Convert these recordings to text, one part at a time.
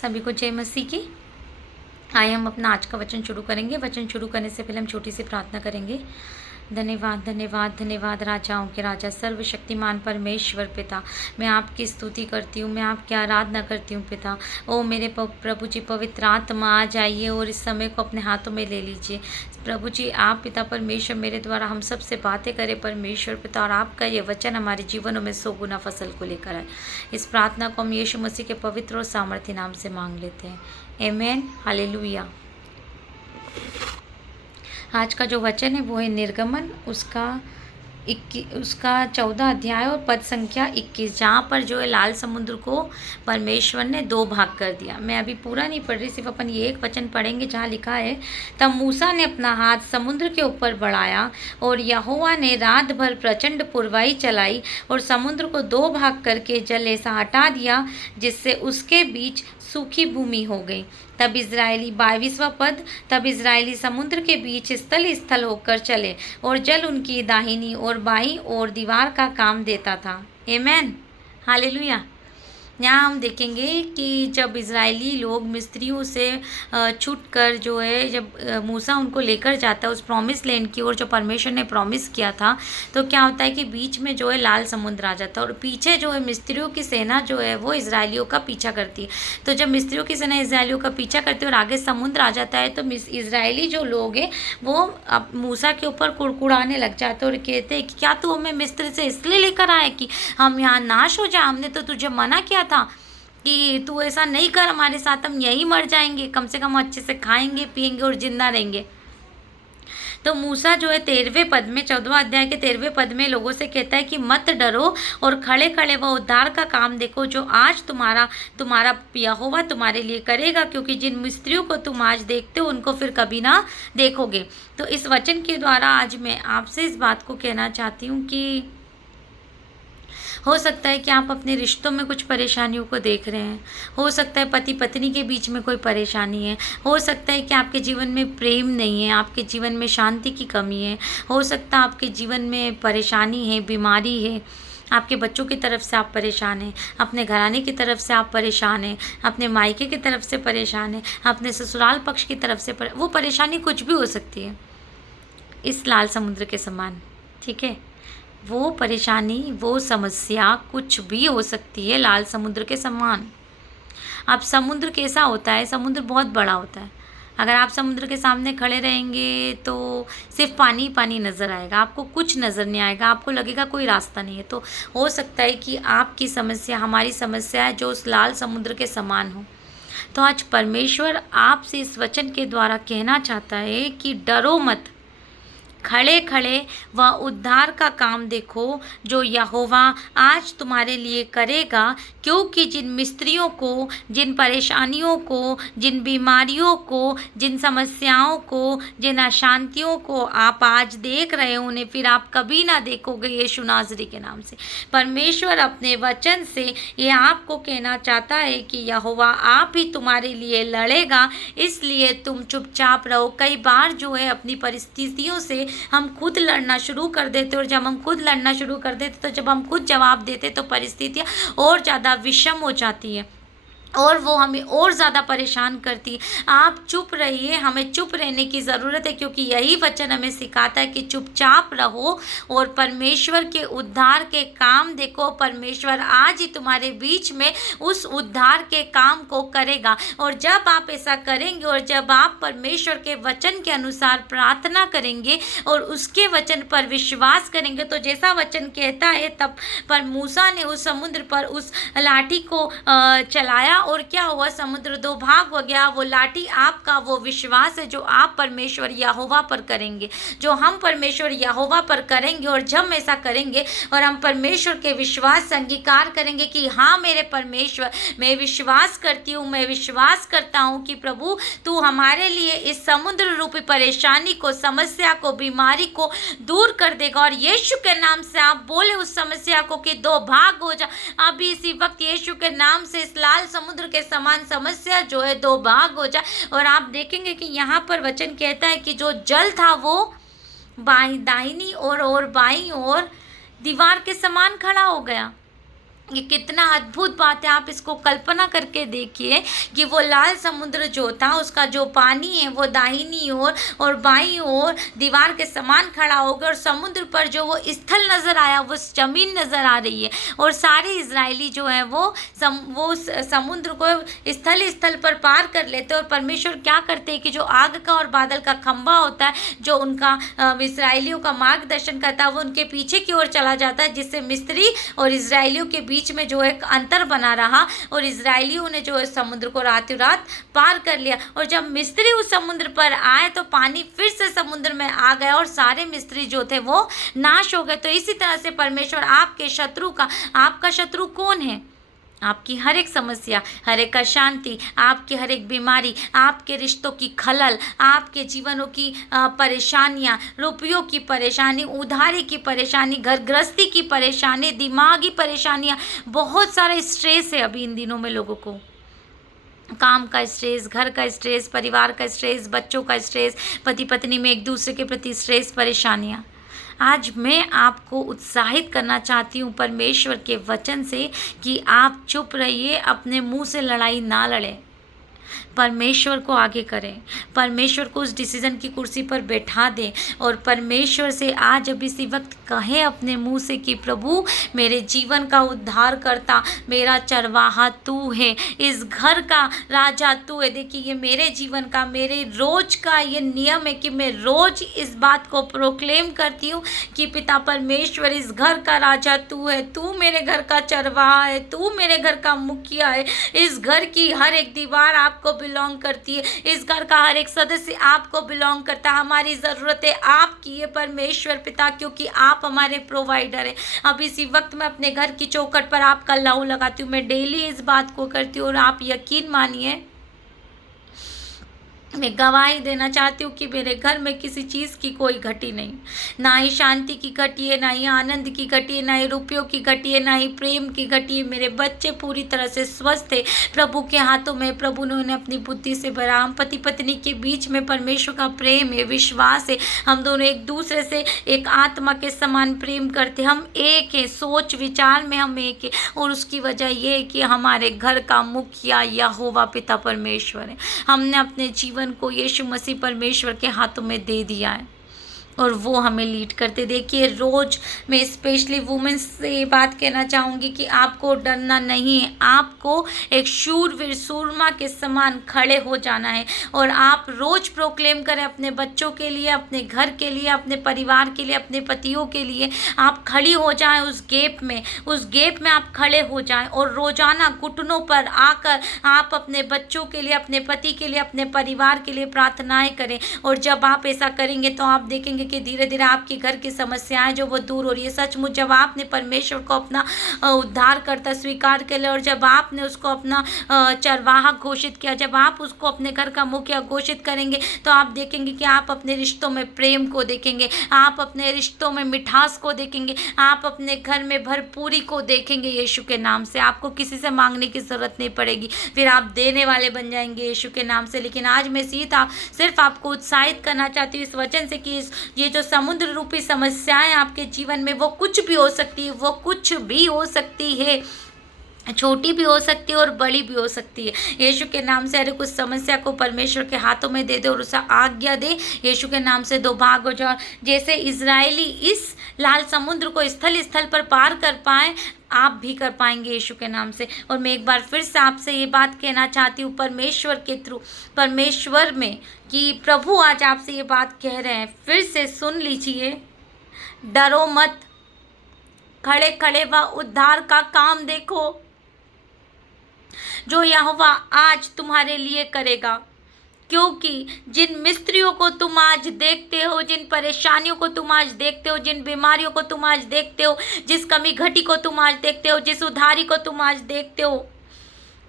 सभी को जय मसीह की। आइए हम अपना आज का वचन शुरू करेंगे। वचन शुरू करने से पहले हम छोटी सी प्रार्थना करेंगे। धन्यवाद धन्यवाद धन्यवाद राजाओं के राजा, सर्वशक्तिमान परमेश्वर पिता, मैं आपकी स्तुति करती हूँ, मैं आपकी आराधना करती हूँ पिता। ओ मेरे प्रभु जी, पवित्र आत्मा आ जाइए और इस समय को अपने हाथों में ले लीजिए। प्रभु जी, आप पिता परमेश्वर मेरे द्वारा हम सब से बातें करें परमेश्वर पिता, और आपका ये वचन हमारे जीवनों में 100 गुना फसल को लेकर आए। इस प्रार्थना को हम यीशु मसीह के पवित्र और सामर्थ्य नाम से मांग लेते हैं, आमीन, हालेलुया। आज का जो वचन है वो है निर्गमन, उसका 14 अध्याय और पद संख्या 21, जहाँ पर जो है लाल समुद्र को परमेश्वर ने 2 भाग कर दिया। मैं अभी पूरा नहीं पढ़ रही, सिर्फ अपन ये एक वचन पढ़ेंगे जहाँ लिखा है, तब मूसा ने अपना हाथ समुद्र के ऊपर बढ़ाया और यहोवा ने रात भर प्रचंड पुरवाई चलाई और समुद्र को 2 भाग करके जल ऐसा हटा दिया जिससे उसके बीच सूखी भूमि हो गई। तब इज़राइली 22वां पद, तब इज़राइली समुद्र के बीच स्थल स्थल होकर चले और जल उनकी दाहिनी और बाईं ओर दीवार का काम देता था। आमीन, हालेलुया। यहाँ हम देखेंगे कि जब इज़राइली लोग मिस्रियों से छूटकर जो है, जब मूसा उनको लेकर जाता है उस प्रॉमिस लैंड की ओर जो परमेश्वर ने प्रॉमिस किया था, तो क्या होता है कि बीच में जो है लाल समुद्र आ जाता है और पीछे जो है मिस्रियों की सेना जो है वो इज़राइलियों का पीछा करती है। तो जब मिस्रियों की सेना इज़राइलियों का पीछा करती है और आगे समुद्र आ जाता है, तो इज़राइली जो लोग हैं वो अब मूसा के ऊपर कुड़कुड़ाने लग जाते हैं और कहते हैं कि क्या तू हमें मिस्र से इसलिए लेकर आए कि हम यहाँ नाश हो जाए? हमने तो तुझे मना किया था कि तू ऐसा नहीं कर हमारे साथ, हम यहीं मर जाएंगे, कम से कम अच्छे से खाएंगे पिएंगे और जिंदा रहेंगे। तो मूसा जो है 13वें पद में, 14वां अध्याय के 13वें पद में लोगों से कहता है कि मत डरो और खड़े खड़े वह उद्धार का काम देखो जो आज तुम्हारा यहोवा तुम्हारे लिए करेगा, क्योंकि जिन मिस्त्रियों को तुम आज देखते हो उनको फिर कभी ना देखोगे। तो इस वचन के द्वारा आज मैं आपसे इस बात को कहना चाहती हूँ कि हो सकता है कि आप अपने रिश्तों में कुछ परेशानियों को देख रहे हैं, हो सकता है पति पत्नी के बीच में कोई परेशानी है, हो सकता है कि आपके जीवन में प्रेम नहीं है, आपके जीवन में शांति की कमी है, हो सकता है आपके जीवन में परेशानी है, बीमारी है, आपके बच्चों की तरफ से आप परेशान हैं, अपने घराने की तरफ से आप परेशान हैं, अपने मायके की तरफ से परेशान हैं, अपने ससुराल पक्ष की तरफ से वो परेशानी कुछ भी हो सकती है इस लाल समुद्र के समान, ठीक है। वो परेशानी, वो समस्या कुछ भी हो सकती है लाल समुद्र के समान। अब समुद्र कैसा होता है? समुद्र बहुत बड़ा होता है। अगर आप समुद्र के सामने खड़े रहेंगे तो सिर्फ पानी पानी नज़र आएगा, आपको कुछ नज़र नहीं आएगा, आपको लगेगा कोई रास्ता नहीं है। तो हो सकता है कि आपकी समस्या, हमारी समस्या है जो उस लाल समुद्र के समान हो। तो आज परमेश्वर आपसे इस वचन के द्वारा कहना चाहता है कि डरो मत, खड़े खड़े वह उद्धार का काम देखो जो यहोवा आज तुम्हारे लिए करेगा, क्योंकि जिन मिस्त्रियों को, जिन परेशानियों को, जिन बीमारियों को, जिन समस्याओं को, जिन अशांतियों को आप आज देख रहे हो उन्हें फिर आप कभी ना देखोगे यीशु नासरी के नाम से। परमेश्वर अपने वचन से ये आपको कहना चाहता है कि यहोवा आप ही तुम्हारे लिए लड़ेगा, इसलिए तुम चुपचाप रहो। कई बार जो है अपनी परिस्थितियों से हम खुद लड़ना शुरू कर देते, और जब हम खुद लड़ना शुरू कर देते तो जब हम खुद जवाब देते तो परिस्थितियाँ और ज़्यादा विषम हो जाती है और वो हमें और ज़्यादा परेशान करती है। आप चुप रहिए, हमें चुप रहने की ज़रूरत है, क्योंकि यही वचन हमें सिखाता है कि चुपचाप रहो और परमेश्वर के उद्धार के काम देखो। परमेश्वर आज ही तुम्हारे बीच में उस उद्धार के काम को करेगा, और जब आप ऐसा करेंगे और जब आप परमेश्वर के वचन के अनुसार प्रार्थना करेंगे और उसके वचन पर विश्वास करेंगे, तो जैसा वचन कहता है, तब पर मूसा ने उस समुद्र पर उस लाठी को चलाया और क्या हुआ? समुद्र 2 भाग हो गया। वो लाठी आपका वो विश्वास है जो आप परमेश्वर यहोवा पर करेंगे, जो हम परमेश्वर यहोवा पर करेंगे। और जब ऐसा करेंगे और हम परमेश्वर के विश्वास से अंगीकार करेंगे कि हाँ मेरे परमेश्वर, मैं विश्वास करती हूँ, मैं विश्वास करता हूँ कि प्रभु तू हमारे लिए इस समुद्र रूपी परेशानी को, समस्या को, बीमारी को दूर कर देगा। और यीशु के नाम से आप बोले उस समस्या को कि 2 भाग हो जा। अभी इसी वक्त यीशु के नाम से इस लाल समुद्र के समान समस्या जो है 2 भाग हो जाए। और आप देखेंगे कि यहाँ पर वचन कहता है कि जो जल था वो दाहिनी और बाईं ओर दीवार के समान खड़ा हो गया। ये कितना अद्भुत बात है। आप इसको कल्पना करके देखिए कि वो लाल समुद्र जो था, उसका जो पानी है वो दाहिनी ओर और बाईं ओर दीवार के समान खड़ा हो गया, और समुद्र पर जो वो स्थल नज़र आया, वो ज़मीन नज़र आ रही है, और सारे इजरायली जो है वो समुद्र को स्थल स्थल पर पार कर लेते। और परमेश्वर क्या करते हैं कि जो आग का और बादल का खंभा होता है, जो उनका इसराइलियों का मार्गदर्शन करता है, वो उनके पीछे की ओर चला जाता है, जिससे मिस्री और इजरायलियों के बीच में जो एक अंतर बना रहा, और इजरायलियों ने जो है समुद्र को रातों रात पार कर लिया। और जब मिस्री उस समुद्र पर आए तो पानी फिर से समुद्र में आ गया, और सारे मिस्री जो थे वो नाश हो गए। तो इसी तरह से परमेश्वर आपके शत्रु का, आपका शत्रु कौन है? आपकी हर एक समस्या, हर एक अशांति, आपकी हर एक बीमारी, आपके रिश्तों की खलल, आपके जीवनों की परेशानियां, रुपयों की परेशानी, उधारी की परेशानी, घर गृहस्थी की परेशानी, दिमागी परेशानियां, बहुत सारा स्ट्रेस है अभी इन दिनों में लोगों को। काम का स्ट्रेस, घर का स्ट्रेस, परिवार का स्ट्रेस, बच्चों का स्ट्रेस, पति पत्नी में एक दूसरे के प्रति स्ट्रेस, परेशानियाँ। आज मैं आपको उत्साहित करना चाहती हूँ परमेश्वर के वचन से कि आप चुप रहिए, अपने मुंह से लड़ाई ना लड़ें, परमेश्वर को आगे करें, परमेश्वर को उस डिसीजन की कुर्सी पर बैठा दें, और परमेश्वर से आज अब इसी वक्त कहें अपने मुंह से कि प्रभु मेरे जीवन का उद्धार करता, मेरा चरवाहा तू है, इस घर का राजा तू है। देखिए ये मेरे जीवन का, मेरे रोज का ये नियम है कि मैं रोज इस बात को प्रोक्लेम करती हूँ कि पिता परमेश्वर इस घर का राजा तू है, तू मेरे घर का चरवाहा है, तू मेरे घर का मुखिया है, इस घर की हर एक दीवार आपको बिलोंग करती है, इस घर का हर एक सदस्य आपको बिलोंग करता है, हमारी ज़रूरतें आपकी है परमेश्वर पिता, क्योंकि आप हमारे प्रोवाइडर हैं। अब इसी वक्त मैं अपने घर की चौखट पर आपका लहू लगाती हूँ, मैं डेली इस बात को करती हूँ, और आप यकीन मानिए मैं गवाही देना चाहती हूँ कि मेरे घर में किसी चीज़ की कोई घटी नहीं, ना ही शांति की घटी है, ना ही आनंद की घटी है, ना ही रुपयों की घटी है, ना ही प्रेम की घटी है। मेरे बच्चे पूरी तरह से स्वस्थ है प्रभु के हाथों में, प्रभु ने उन्हें अपनी बुद्धि से भरा। हम पति पत्नी के बीच में परमेश्वर का प्रेम है, विश्वास है, हम दोनों एक दूसरे से एक आत्मा के समान प्रेम करते, हम एक है, सोच विचार में हम एक है, और उसकी वजह यह है कि हमारे घर का मुखिया यहोवा पिता परमेश्वर है। हमने अपने जीवन को यीशु मसीह परमेश्वर के हाथों में दे दिया है, और वो हमें लीड करते। देखिए रोज मैं स्पेशली वुमेन्स से ये बात कहना चाहूँगी कि आपको डरना नहीं है, आपको एक शूरवीर सूरमा के समान खड़े हो जाना है, और आप रोज प्रोक्लेम करें अपने बच्चों के लिए, अपने घर के लिए, अपने परिवार के लिए, अपने पतियों के लिए। आप खड़ी हो जाएं उस गेप में आप खड़े हो जाएं, और रोजाना घुटनों पर आकर आप अपने बच्चों के लिए, अपने पति के लिए, अपने परिवार के लिए प्रार्थनाएं करें। और जब आप ऐसा करेंगे तो आप देखेंगे कि धीरे धीरे आपके घर की समस्याएं जो वो दूर हो रही है। सचमुच जब आपने परमेश्वर को अपना उद्धारकर्ता स्वीकार कर लिया, और जब आपने उसको अपना चरवाहा घोषित किया, जब आप उसको अपने घर का मुखिया घोषित करेंगे, तो आप देखेंगे कि आप अपने रिश्तों में प्रेम को देखेंगे, आप अपने रिश्तों में मिठास को देखेंगे, आप अपने घर में भरपूरी को देखेंगे। यीशु के नाम से आपको किसी से मांगने की ज़रूरत नहीं पड़ेगी, फिर आप देने वाले बन जाएंगे यीशु के नाम से। लेकिन आज मैं सिर्फ आपको उत्साहित करना चाहती हूँ इस वचन से कि ये जो समुद्र रूपी समस्याएं आपके जीवन में, वो कुछ भी हो सकती है, वो कुछ भी हो सकती है, छोटी भी हो सकती है और बड़ी भी हो सकती है। यीशु के नाम से हर कुछ समस्या को परमेश्वर के हाथों में दे दे और उसे आज्ञा दे, यीशु के नाम से दो भाग हो जाओ। जैसे इजरायली इस लाल समुद्र को स्थल स्थल पर पार कर पाए, आप भी कर पाएंगे यीशु के नाम से। और मैं एक बार फिर से आपसे ये बात कहना चाहती हूँ परमेश्वर के थ्रू, परमेश्वर में, कि प्रभु आज आपसे ये बात कह रहे हैं, फिर से सुन लीजिए, डरो मत, खड़े खड़े व उद्धार का काम देखो जो यहोवा आज तुम्हारे लिए करेगा। क्योंकि जिन मिस्त्रियों को तुम आज देखते हो, जिन परेशानियों को तुम आज देखते हो, जिन बीमारियों को तुम आज देखते हो, जिस कमी घटी को तुम आज देखते हो, जिस उधारी को तुम आज देखते हो,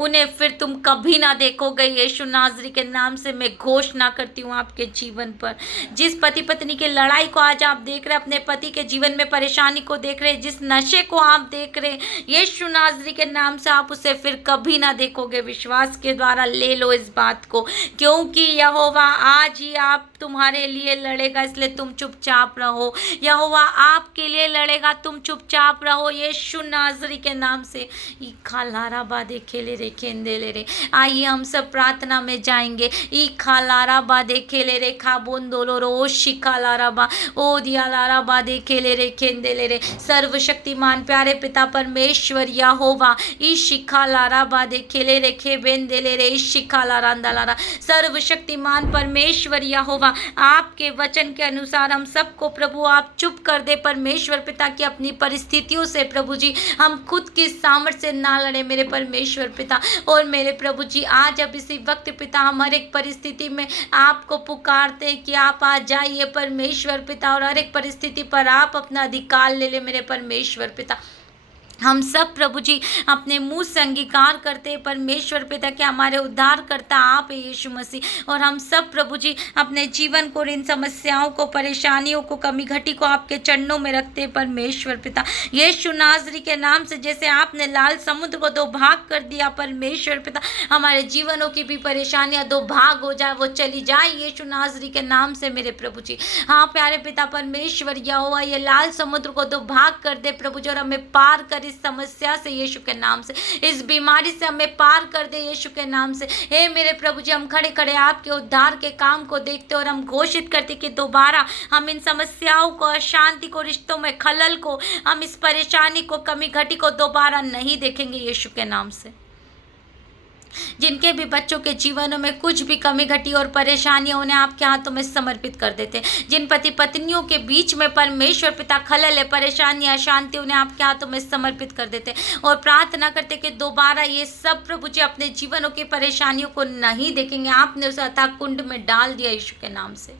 उन्हें फिर तुम कभी ना देखोगे। यीशु नाज़री के नाम से मैं घोषणा करती हूँ आपके जीवन पर। जिस पति पत्नी की लड़ाई को आज आप देख रहे हैं, अपने पति के जीवन में परेशानी को देख रहे हैं, जिस नशे को आप देख रहे हैं, यीशु नाज़री के नाम से आप उसे फिर कभी ना देखोगे। विश्वास के द्वारा ले लो इस बात को, क्योंकि यहोवा आज ही आप तुम्हारे लिए लड़ेगा, इसलिए तुम चुपचाप रहो। यहोवा आपके लिए लड़ेगा, तुम चुपचाप रहो यीशु नाज़री के नाम से। ई खालारा बादे खेले रे खेंदे ले रे। आइए हम सब प्रार्थना में जाएंगे। ई खालारा बादे खेले रे खा बोंदोलो रो शिखा लारा बा ओ दिया लारा बादे खेले रे खेंदे ले रे। सर्वशक्तिमान प्यारे पिता परमेश्वर यहोवा, ई शिखा लारा बादे खेले रे खे बेंदे ले रे, ई शिखा लारा अंदा लारा। सर्वशक्तिमान परमेश्वर यहोवा, आपके वचन के अनुसार हम सबको प्रभु आप चुप कर दे परमेश्वर पिता की अपनी परिस्थितियों से। प्रभु जी हम खुद की सामर्थ्य से ना लड़े मेरे परमेश्वर पिता और मेरे प्रभु जी। आज अब इसी वक्त पिता हम हर एक परिस्थिति में आपको पुकारते हैं कि आप आ जाइए परमेश्वर पिता, और हर एक परिस्थिति पर आप अपना अधिकार ले ले मेरे परमेश्वर पिता। हम सब प्रभु जी अपने मुंह से अंगीकार करते हैं परमेश्वर पिता कि हमारे उद्धार करता आप है यीशु मसीह, और हम सब प्रभु जी अपने जीवन को, इन समस्याओं को, परेशानियों को, कमी घटी को आपके चरणों में रखते हैं परमेश्वर पिता। यीशु नाज़री के नाम से जैसे आपने लाल समुद्र को दो भाग कर दिया परमेश्वर पिता, हमारे जीवनों की भी परेशानियां दो भाग हो जाए, वो चली जाए यीशु नाज़री के नाम से मेरे प्रभु जी। हाँ प्यारे पिता परमेश्वर यहोवा, ये लाल समुद्र को दो भाग कर दे प्रभु जी, और हमें पार कर इस समस्या से यीशु के नाम से, इस बीमारी से हमें पार कर दे यीशु के नाम से। हे मेरे प्रभु जी हम खड़े खड़े आपके उद्धार के काम को देखते और हम घोषित करते कि दोबारा हम इन समस्याओं को, अशांति को, रिश्तों में खलल को, हम इस परेशानी को, कमी घटी को दोबारा नहीं देखेंगे यीशु के नाम से। जिनके भी बच्चों के जीवनों में कुछ भी कमी घटी और परेशानियां, उन्हें आपके हाथों में समर्पित कर देते हैं। जिन पति पत्नियों के बीच में परमेश्वर पिता खलल है, परेशानियां, अशांति, उन्हें आपके हाथों में समर्पित कर देते हैं और प्रार्थना करते कि दोबारा ये सब प्रभु जी अपने जीवनों की परेशानियों को नहीं देखेंगे। आपने उसे अथाह कुंड में डाल दिया यीशु के नाम से।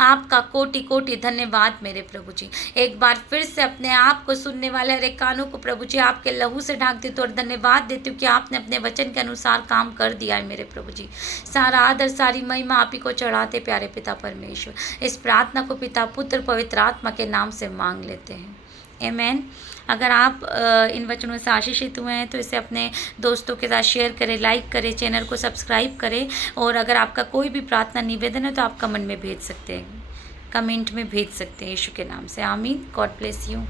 आपका कोटि कोटि धन्यवाद मेरे प्रभु जी। एक बार फिर से अपने आप को सुनने वाले हर एक कानों को प्रभु जी आपके लहू से ढाक देती हूँ और धन्यवाद देती हूँ कि आपने अपने वचन के अनुसार काम कर दिया है मेरे प्रभु जी। सारा आदर, सारी महिमा आप ही को चढ़ाते प्यारे पिता परमेश्वर। इस प्रार्थना को पिता, पुत्र, पवित्र आत्मा के नाम से मांग लेते हैं, आमेन। अगर आप इन वचनों से आशीषित हुए हैं तो इसे अपने दोस्तों के साथ शेयर करें, लाइक करें, चैनल को सब्सक्राइब करें, और अगर आपका कोई भी प्रार्थना निवेदन है तो आप कमेंट में भेज सकते हैं, कमेंट में भेज सकते हैं यीशु के नाम से। आमीन। God bless you.